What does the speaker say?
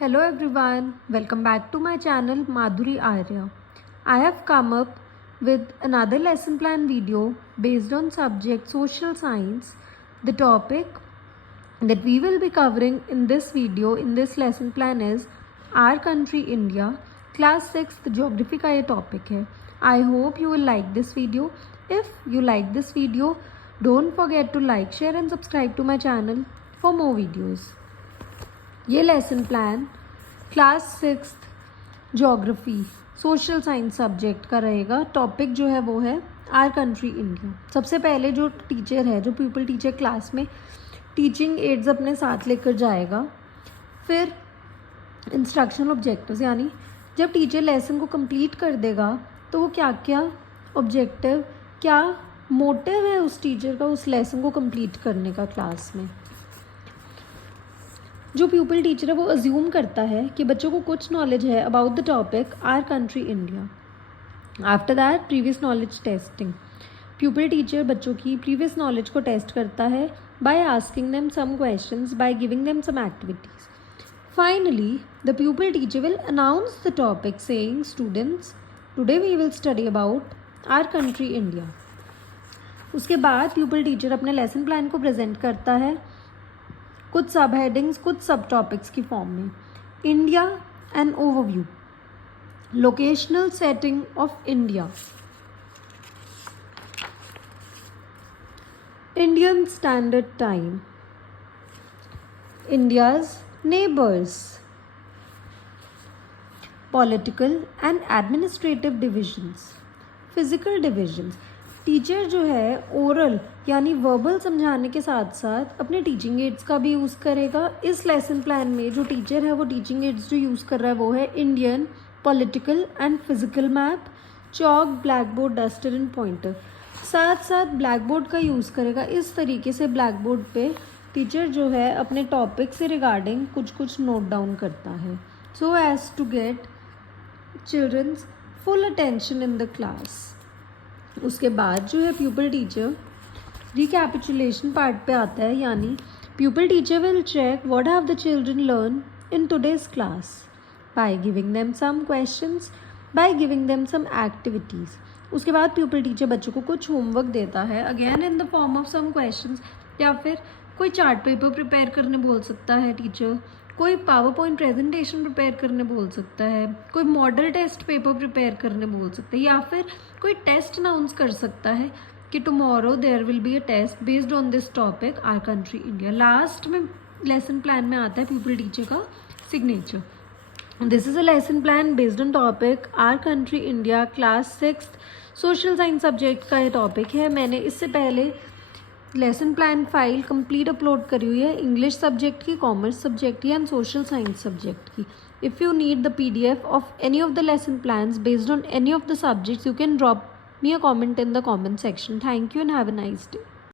Hello everyone, welcome back to my channel Madhuri Arya. I have come up with another lesson plan video based on subject social science. The topic that we will be covering in this video in this lesson plan is our country India, class 6th geography का ये topic है. I hope you will like this video. If you like this video, don't forget to like, share and subscribe to my channel for more videos. ये lesson plan class 6th geography social science subject का रहेगा. Topic जो है वो है are country India. सबसे पहले जो टीचर है, जो पीपल टीचर क्लास में टीचिंग एड्स अपने साथ लेकर जाएगा. फिर इंस्ट्रक्शनल ऑब्जेक्टिव्स, यानी जब टीचर लेसन को कंप्लीट कर देगा तो वो क्या क्या ऑब्जेक्टिव, क्या मोटिव है उस टीचर का उस लेसन को कंप्लीट करने का क्लास में. जो प्यूपल टीचर है वो अज्यूम करता है कि बच्चों को कुछ नॉलेज है about the topic our country India. After that previous knowledge testing. Pupil teacher बच्चों की प्रीवियस नॉलेज को टेस्ट करता है by asking them some questions, by giving them some activities. Finally the pupil teacher will announce the topic saying, students today we will study about our country India. उसके बाद pupil teacher अपने lesson plan को present करता है कुछ सब headings, कुछ सब टॉपिक्स की फॉर्म में. India an overview, locational setting of India, Indian standard time, India's neighbours, political and administrative divisions, physical divisions. Teacher जो है ओरल यानी वर्बल समझाने के साथ साथ अपने टीचिंग एड्स का भी यूज़ करेगा. इस लेसन प्लान में जो टीचर है वो टीचिंग एड्स जो यूज़ कर रहा है वो है Indian, political and physical map, chalk, black board, duster and pointer. साथ साथ ब्लैक बोर्ड का यूज़ करेगा. इस तरीके से ब्लैक बोर्ड पे टीचर जो है अपने टॉपिक से रिगार्डिंग कुछ नोट डाउन करता है, so as to get childrens full attention in the class. उसके बाद जो है प्यूपल टीचर रिकैपिचुलेशन पार्ट पे आता है, यानी pupil teacher will check what have the children learn in today's class by giving them some questions, by giving them some activities. उसके बाद प्यूपल टीचर बच्चों को कुछ होमवर्क देता है, again in the form of some questions, या फिर कोई चार्ट पेपर प्रिपेयर करने बोल सकता है टीचर, कोई पावर पॉइंट प्रेजेंटेशन प्रिपेयर करने बोल सकता है, कोई मॉडल टेस्ट पेपर प्रिपेयर करने बोल सकता है, या फिर कोई टेस्ट अनाउंस कर सकता है कि tomorrow there will be a test based on this topic our country India. Last में लेसन प्लान में आता है प्यूपल टीचर का signature. This is a lesson plan based on topic our country India, class 6th social science subject का ये टॉपिक है. मैंने इससे पहले lesson plan file complete upload करी हुई है इंग्लिश सब्जेक्ट की, कॉमर्स सब्जेक्ट की एंड सोशल साइंस सब्जेक्ट की. If you need the PDF of any of the lesson plans based on any of the subjects, you can drop me a comment in the comment section. Thank you and have a nice day.